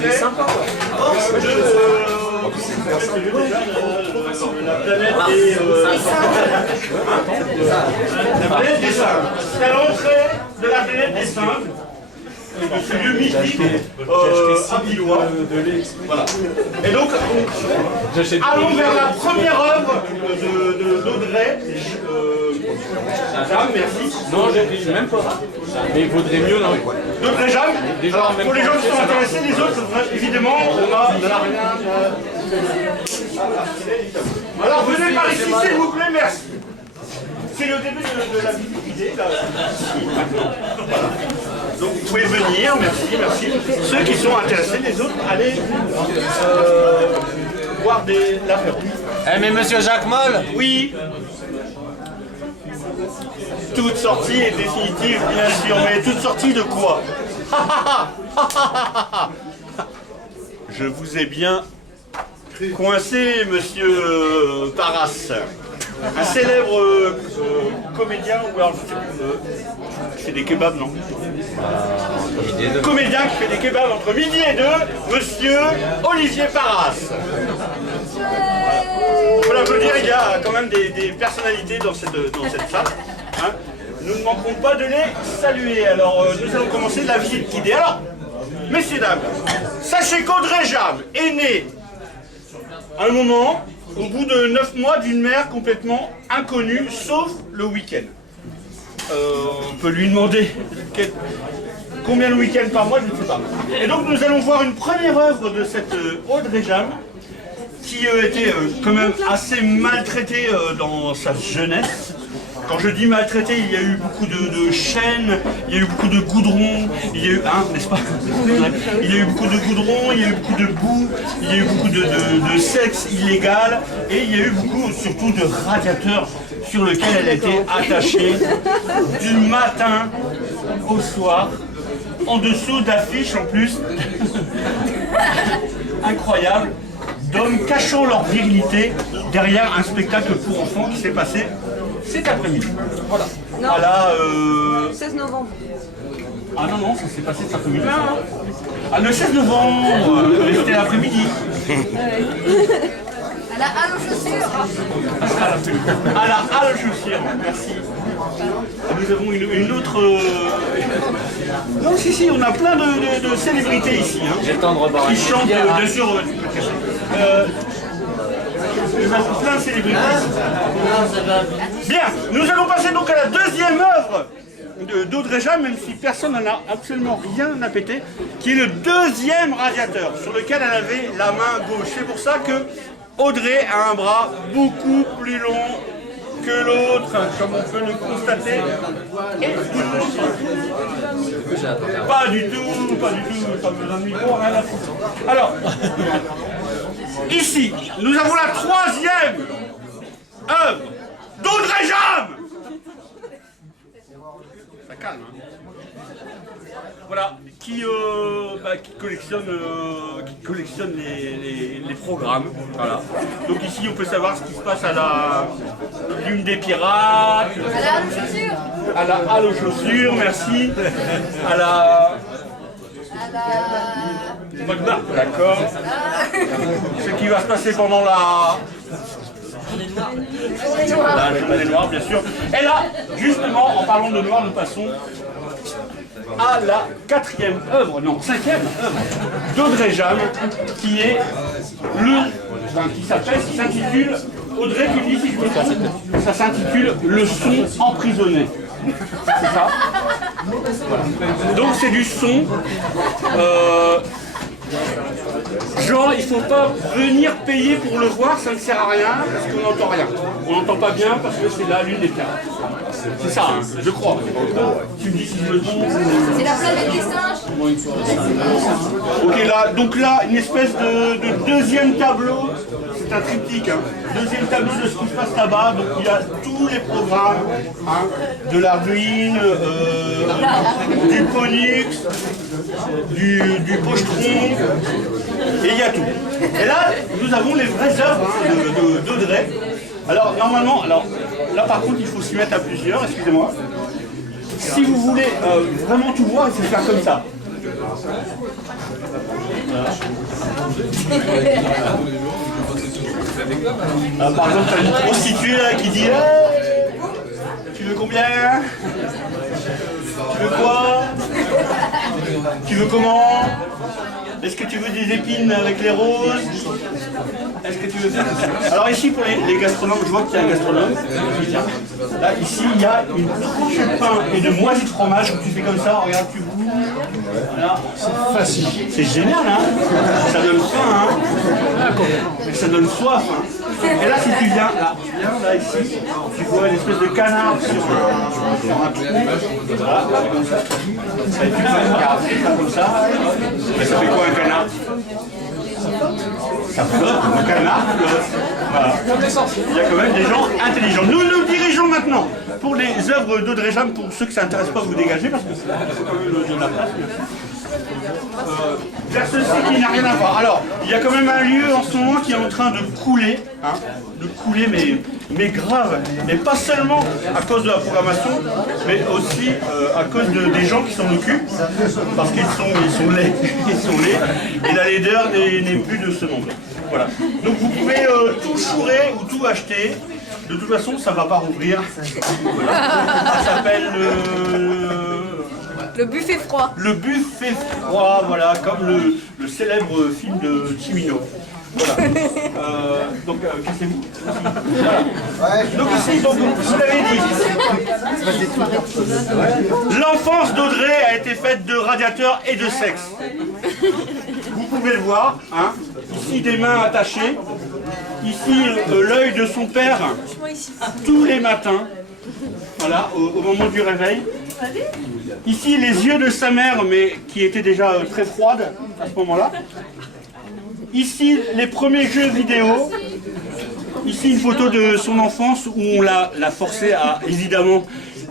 portrait la planète des singes. C'est à l'entrée de la planète des singes. De ce lieu mythique abillois. Voilà. Et donc, allons vers la première œuvre d'Audrey. Jam, merci. Non, j'ai même pas. Mais il vaudrait mieux, non? D'Audrey Jam. Alors, pour les gens qui sont intéressés, les autres, évidemment, on a rien. Alors, venez par ici, s'il vous plaît, merci. C'est le début de la visibilité. Voilà. Donc vous pouvez venir, merci, merci. Ceux qui sont intéressés, les autres, allez voir l'apéro. Eh mais monsieur Jacques Moll? Oui. Toute sortie est définitive, bien sûr, mais toute sortie de quoi? Je vous ai bien coincé, monsieur Paras. Un célèbre comédien, ou alors je sais plus, qui fait des kebabs, non? Comédien qui fait des kebabs entre midi et 2, monsieur Olivier Paras. On peut l'applaudir, il y a quand même des personnalités dans cette salle. Hein. Nous ne manquerons pas de les saluer. Alors, nous allons commencer la visite guidée. Alors, messieurs, dames, sachez qu'Audrey Jam est née à un moment, au bout de 9 mois, d'une mère complètement inconnue, sauf le week-end. On peut lui demander combien de week-ends par mois, je ne sais pas. Et donc nous allons voir une première œuvre de cette Audrey Jam, qui était quand même assez maltraitée dans sa jeunesse. Quand je dis maltraité, il y a eu beaucoup de chaînes, il y a eu beaucoup de goudron, il y a eu, n'est-ce pas? Il y a eu beaucoup de goudron, il y a eu beaucoup de boue, il y a eu beaucoup de sexe illégal, et il y a eu beaucoup surtout de radiateurs sur lesquels elle était attachée du matin au soir, en dessous d'affiches en plus, incroyables, d'hommes cachant leur virilité derrière un spectacle pour enfants qui s'est passé cet après-midi. Voilà. Non. À la, 16 novembre. Ah non, non, ça s'est passé cet après-midi. Ah, le 16 novembre, c'était l'après-midi. À la halle aux chaussures. À la halle aux chaussures, merci. Nous avons une autre... Non, si, on a plein de célébrités ici. Hein, J'ai le temps de rebarrer. qui chantent, bien sûr... Nous avons plein de célébrités. Bien, nous allons passer donc à la deuxième œuvre d'Audrey Jam, même si personne n'en a absolument rien à péter, qui est le deuxième radiateur, sur lequel elle avait la main gauche. C'est pour ça que Audrey a un bras beaucoup plus long que l'autre, comme on peut le constater. Pas du tout, pas besoin de micro, rien à foutre. Alors, ici, nous avons la troisième œuvre d'Audrey Jam. Ça calme, hein. Voilà, qui collectionne les programmes. Voilà. Donc ici, on peut savoir ce qui se passe à la Lune des Pirates. À la halle aux chaussures. À la halle aux chaussures, merci. À la... D'accord. Ce qui va se passer pendant la journée noire, bien sûr. Et là, justement, en parlant de noir, nous passons à la quatrième œuvre, non, cinquième œuvre d'Audrey Jam, qui est qui s'intitule, Audrey, tu dis si je me trompe, ça s'intitule Le son emprisonné. C'est ça? Donc c'est du son. Genre, il ne faut pas venir payer pour le voir, ça ne sert à rien, parce qu'on n'entend rien. On n'entend pas bien parce que c'est la Lune des Pirates. C'est ça, hein, je crois. Tu me dis si je me trompe. C'est la planète des singes. Ok, là, donc là, une espèce de deuxième tableau. C'est un triptyque, hein. Deuxième tableau de ce qui se passe là-bas. Donc il y a tous les programmes, hein, de la ruine, du Ponux, du pochetron, et il y a tout. Et là, nous avons les vraies œuvres, hein, d'Audrey. Alors normalement, là par contre, il faut s'y mettre à plusieurs, excusez-moi. Si vous voulez vraiment tout voir, il faut faire comme ça. Voilà. Ah, par exemple, t'as une prostituée là qui dit tu veux combien? Tu veux quoi? Tu veux comment? Est-ce que tu veux des épines avec les roses? Est-ce que tu veux faire ça? Alors ici pour les gastronomes, je vois qu'il y a un gastronome. Là ici il y a une tranche de pain et de moisi de fromage que tu fais comme ça, regarde, tu goûtes. Voilà. C'est facile. C'est génial hein. Ça donne faim hein. Mais ça donne soif hein. Et là si tu viens, là ici, tu vois une espèce de canard sur un trou. Voilà, comme ça. Et tu fais regarder ça comme ça. Et ça fait quoi un canard? Ça flotte, le canard flotte. Voilà. Il y a quand même des gens intelligents. Nous nous dirigeons maintenant pour les œuvres d'Audrey James, pour ceux que ça n'intéresse pas, vous dégagez parce que c'est quand même de la place. Vers ceci qui n'a rien à voir. Alors, il y a quand même un lieu en ce moment qui est en train de couler, hein, mais grave. Et pas seulement à cause de la programmation, mais aussi à cause des gens qui s'en occupent, parce qu'ils sont laids. Ils sont laids, et la laideur n'est plus de ce monde. Voilà. Donc vous pouvez tout chourer ou tout acheter. De toute façon, ça ne va pas rouvrir. Voilà. Ça s'appelle Le buffet froid. Le buffet froid, voilà, comme le célèbre film de Cimino. Voilà. Donc, cassez-vous. Voilà. Donc ici, donc, vous l'avez dit, l'enfance d'Audrey a été faite de radiateurs et de sexe. Vous pouvez le voir, hein. Ici des mains attachées, ici l'œil de son père, tous les matins, voilà, au moment du réveil. Ici, les yeux de sa mère, mais qui étaient déjà très froides à ce moment-là. Ici, les premiers jeux vidéo. Ici, une photo de son enfance où on l'a forcé à, évidemment,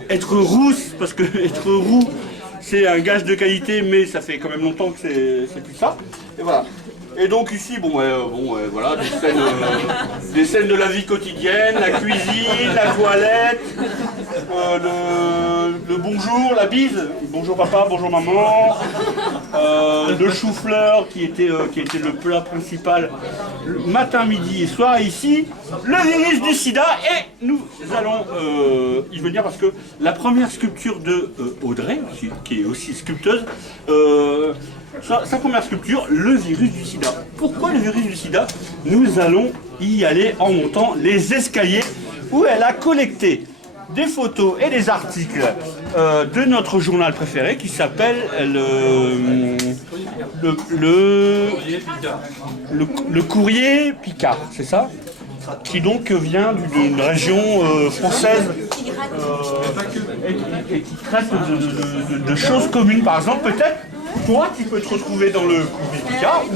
être rousse, parce que être roux, c'est un gage de qualité, mais ça fait quand même longtemps que c'est plus ça. Et voilà. Et donc ici, voilà, des scènes de la vie quotidienne, la cuisine, la toilette, le bonjour, la bise, bonjour papa, bonjour maman, le chou-fleur qui était le plat principal matin, midi et soir. Et ici, le virus du sida, et nous allons y venir parce que la première sculpture de Audrey, qui est aussi sculpteuse, sa première sculpture, le virus du sida. Pourquoi le virus du sida? Nous allons y aller en montant les escaliers où elle a collecté des photos et des articles de notre journal préféré qui s'appelle le Courrier Picard, c'est ça? Qui donc vient d'une région française et qui traite de choses communes. Par exemple, peut-être, toi, tu peux te retrouver dans le Courrier Picard, ou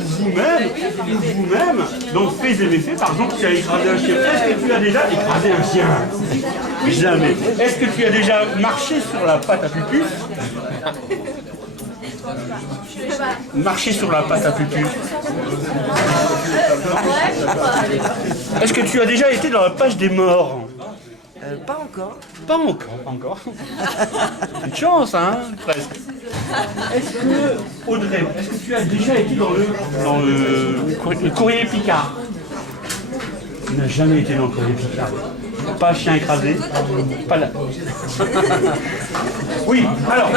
vous-même, dans Faits et Méfaits, par exemple, tu as écrasé un chien. Est-ce que tu as déjà écrasé un chien? Jamais. Est-ce que tu as déjà marché sur la pâte à pupus? Marcher sur la pâte à pupus. Est-ce que tu as déjà été dans la page des morts? Pas encore. Pas encore. Une chance, hein, presque. Est-ce que, Audrey, est-ce que tu as déjà été dans le Courrier Picard? Tu n'as jamais été dans le Courrier Picard. Pas chien écrasé. Pas là. Oui, alors.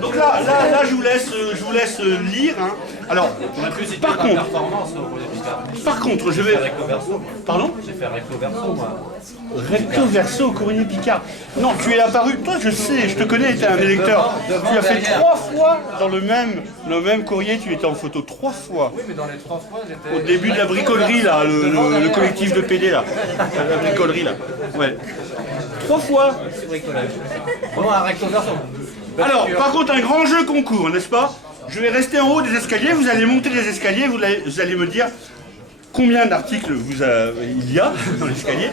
Donc là, je vous laisse lire. Hein. Alors, par contre, je vais. Pardon? J'ai fait recto verso, moi. Recto verso au Courrier Picard. Non, tu es apparu. Toi, je sais, je te connais, tu es un électeur. Tu as fait 3 fois dans le même courrier, tu étais en photo 3 fois. Oui, mais dans les 3 fois, j'étais. Au début de la bricolerie, là, le collectif de PD, là. La bricolerie, là. Ouais. 3 fois. Bon, un recto verso. Alors, par contre, un grand jeu concours, n'est-ce pas? Je vais rester en haut des escaliers, vous allez monter les escaliers, vous allez me dire combien d'articles il y a dans l'escalier,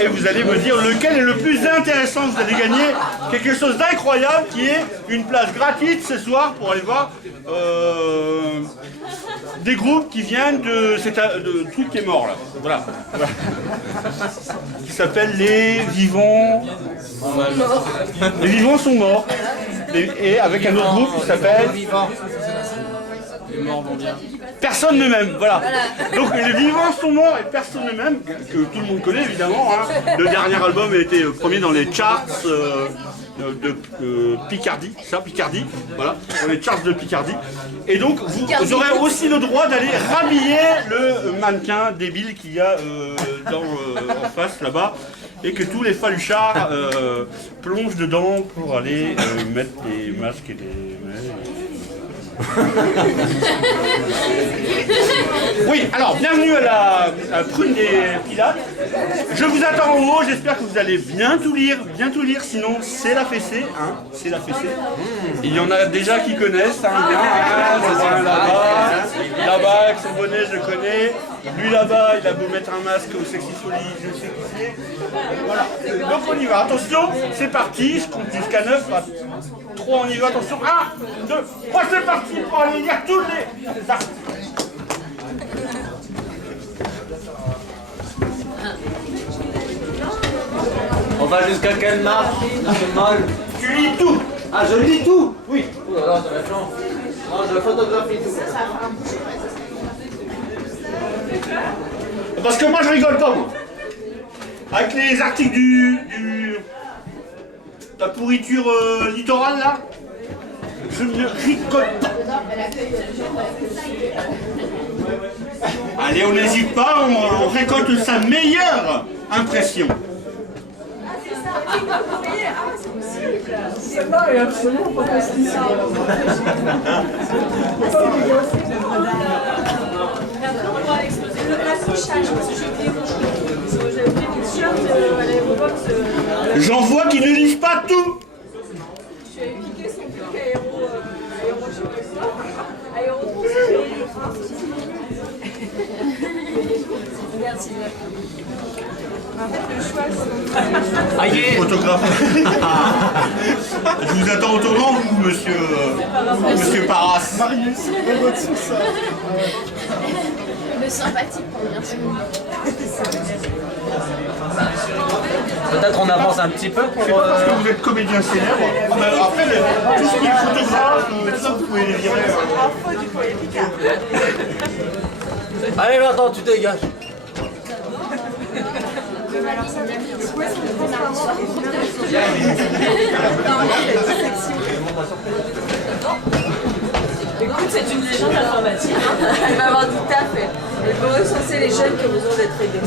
et vous allez me dire lequel est le plus intéressant. Vous allez gagner quelque chose d'incroyable qui est une place gratuite ce soir pour aller voir des groupes qui viennent de truc qui est mort là. Voilà. Qui s'appelle Les Vivants. Les Vivants sont morts. Et avec un autre groupe qui s'appelle Les morts vont bien. Personne ne m'aime, voilà. Donc les vivants sont morts et personne ne m'aime, que tout le monde connaît évidemment. Hein. Le dernier album a été premier dans les charts de Picardie, Picardie, voilà, dans les charts de Picardie. Et donc vous aurez aussi le droit d'aller rhabiller le mannequin débile qu'il y a en face là-bas. Et que tous les faluchards plongent dedans pour aller mettre des masques et des... Oui, alors bienvenue à la prune des Pilates. Je vous attends en haut, j'espère que vous allez bien tout lire, sinon c'est la fessée, hein, c'est la fessée. Il y en a déjà qui connaissent, hein, bien, là-bas, avec son bonnet je connais, lui là-bas il a beau mettre un masque au Sexy Folie, je sais qui c'est. Voilà, donc on y va, attention, c'est parti, je compte jusqu'à 9, 3 on y va, attention, 1, 2, 3, c'est parti pour aller lire tous les... On va jusqu'à quelle marche? Tu lis tout. Ah, je lis tout? Oui. Oh là là, ça va être long. Moi, je photographie tout. Parce que moi je rigole pas, moi. Avec les articles la pourriture littorale là, je ne rigole pas. Allez, on n'hésite pas, on récolte sa meilleure impression. Celle-là est absolument pas possible. J'en vois qui ne lisent pas tout. Je suis piqué son truc aéro Regarde, Sylvain. En fait, le choix, c'est... Photographe. Je vous attends au tournant, vous, monsieur Paras. Marius, Le sympathique pour bien sûr. Peut-être on avance un petit peu pour... C'est pas parce que vous êtes comédien célèbre. Après, tout ce qui est photographe, tout ça, vous pouvez les virer. Allez, attends, tu dégages. Écoute, c'est une légende informatique. Elle va avoir du taf. Elle peut recenser les jeunes qui ont besoin d'être aidés.